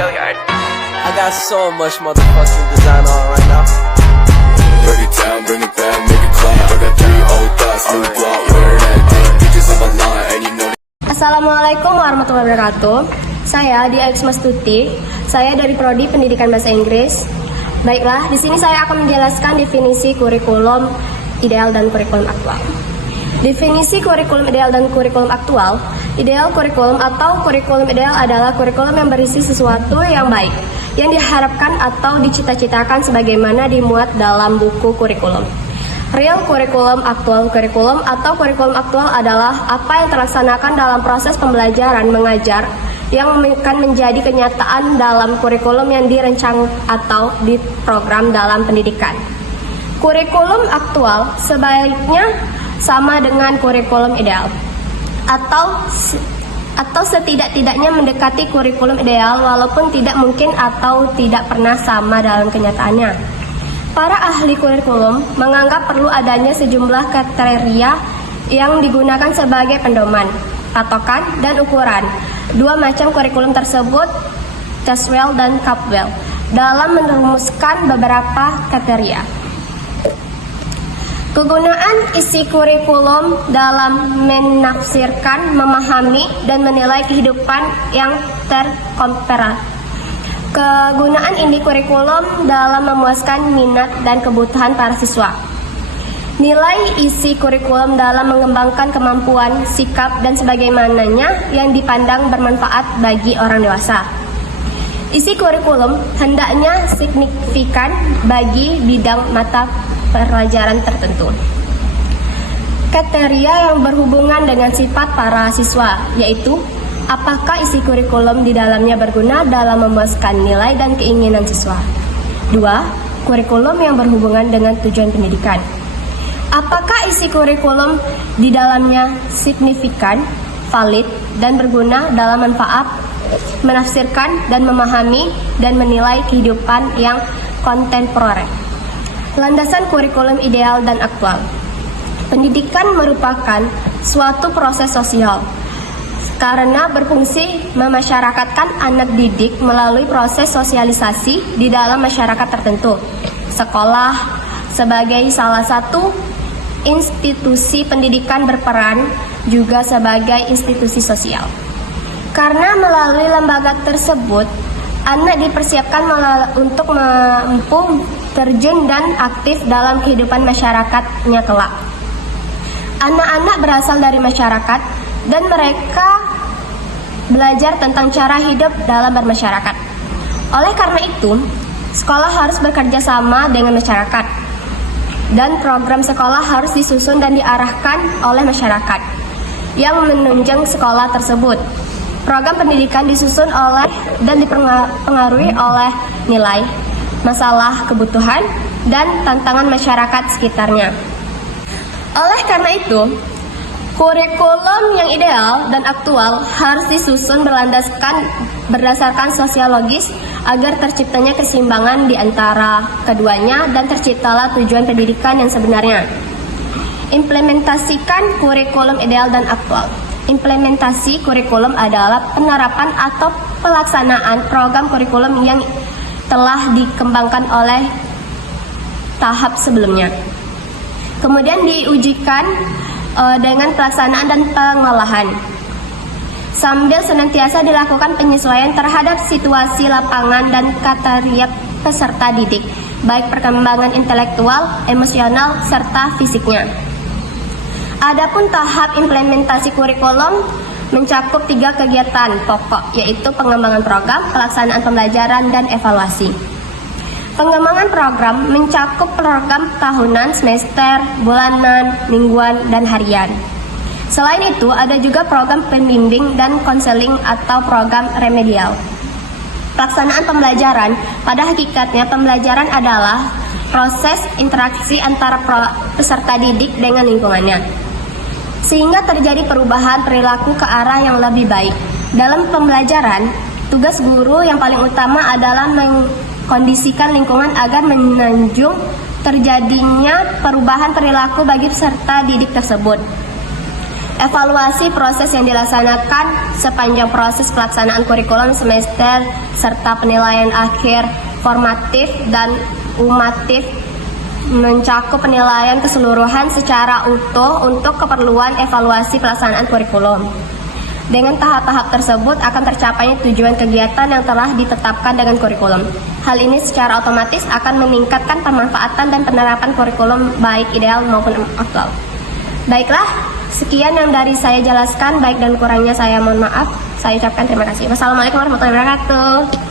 I got so much motherfucking design on right now. Break it down, bring it back, make it clap. I got 3 old thoughts, new block, where that day. Bitches on my line, and you know. Assalamualaikum warahmatullahi wabarakatuh. Saya Dia Mastuti. Saya dari Prodi Pendidikan Bahasa Inggris. Baiklah, di sini saya akan menjelaskan definisi kurikulum ideal dan kurikulum aktual. Definisi kurikulum ideal dan kurikulum aktual. Ideal kurikulum atau kurikulum ideal adalah kurikulum yang berisi sesuatu yang baik, yang diharapkan atau dicita-citakan sebagaimana dimuat dalam buku kurikulum. Real kurikulum, aktual kurikulum atau kurikulum aktual adalah apa yang terlaksanakan dalam proses pembelajaran mengajar yang akan menjadi kenyataan dalam kurikulum yang dirancang atau diprogram dalam pendidikan. Kurikulum aktual sebaiknya sama dengan kurikulum ideal atau setidak-tidaknya mendekati kurikulum ideal walaupun tidak mungkin atau tidak pernah sama dalam kenyataannya. Para ahli kurikulum menganggap perlu adanya sejumlah kriteria yang digunakan sebagai pedoman, patokan, dan ukuran. Dua macam kurikulum tersebut, Caswell dan Capwell, dalam merumuskan beberapa kriteria. Kegunaan isi kurikulum dalam menafsirkan, memahami, dan menilai kehidupan yang terkompara. Kegunaan ini kurikulum dalam memuaskan minat dan kebutuhan para siswa. Nilai isi kurikulum dalam mengembangkan kemampuan, sikap, dan sebagaimananya yang dipandang bermanfaat bagi orang dewasa. Isi kurikulum hendaknya signifikan bagi bidang mata pelajaran tertentu. Kriteria yang berhubungan dengan sifat para siswa, yaitu apakah isi kurikulum di dalamnya berguna dalam memuaskan nilai dan keinginan siswa. 2. Kurikulum yang berhubungan dengan tujuan pendidikan. Apakah isi kurikulum di dalamnya signifikan, valid, dan berguna dalam manfaat, menafsirkan dan memahami dan menilai kehidupan yang kontemporer. Landasan kurikulum ideal dan aktual. Pendidikan merupakan suatu proses sosial karena berfungsi memasyarakatkan anak didik melalui proses sosialisasi di dalam masyarakat tertentu. Sekolah sebagai salah satu institusi pendidikan berperan juga sebagai institusi sosial. Karena melalui lembaga tersebut, anak dipersiapkan untuk mampu terjun dan aktif dalam kehidupan masyarakatnya kelak. Anak-anak berasal dari masyarakat dan mereka belajar tentang cara hidup dalam bermasyarakat. Oleh karena itu, sekolah harus bekerja sama dengan masyarakat dan program sekolah harus disusun dan diarahkan oleh masyarakat yang menunjang sekolah tersebut. Program pendidikan disusun oleh dan dipengaruhi oleh nilai, masalah, kebutuhan, dan tantangan masyarakat sekitarnya. Oleh karena itu, kurikulum yang ideal dan aktual harus disusun berdasarkan sosiologis agar terciptanya keseimbangan di antara keduanya dan terciptalah tujuan pendidikan yang sebenarnya. Implementasikan kurikulum ideal dan aktual. Implementasi kurikulum adalah penerapan atau pelaksanaan program kurikulum yang telah dikembangkan oleh tahap sebelumnya. Kemudian diujikan dengan pelaksanaan dan pengolahan. Sambil senantiasa dilakukan penyesuaian terhadap situasi lapangan dan kriteria peserta didik, baik perkembangan intelektual, emosional, serta fisiknya. Adapun tahap implementasi kurikulum mencakup 3 kegiatan pokok, yaitu pengembangan program, pelaksanaan pembelajaran, dan evaluasi. Pengembangan program mencakup program tahunan, semester, bulanan, mingguan, dan harian. Selain itu, ada juga program pembimbing dan konseling atau program remedial. Pelaksanaan pembelajaran, pada hakikatnya pembelajaran adalah proses interaksi antara peserta didik dengan lingkungannya, sehingga terjadi perubahan perilaku ke arah yang lebih baik. Dalam pembelajaran, tugas guru yang paling utama adalah mengkondisikan lingkungan agar menunjang terjadinya perubahan perilaku bagi peserta didik tersebut. Evaluasi proses yang dilaksanakan sepanjang proses pelaksanaan kurikulum semester serta penilaian akhir formatif dan umatif mencakup penilaian keseluruhan secara utuh untuk keperluan evaluasi pelaksanaan kurikulum. Dengan tahap-tahap tersebut akan tercapainya tujuan kegiatan yang telah ditetapkan dengan kurikulum. Hal ini secara otomatis akan meningkatkan pemanfaatan dan penerapan kurikulum baik ideal maupun aktual. Baiklah, sekian yang dari saya jelaskan, baik dan kurangnya saya mohon maaf. Saya ucapkan terima kasih. Wassalamualaikum warahmatullahi wabarakatuh.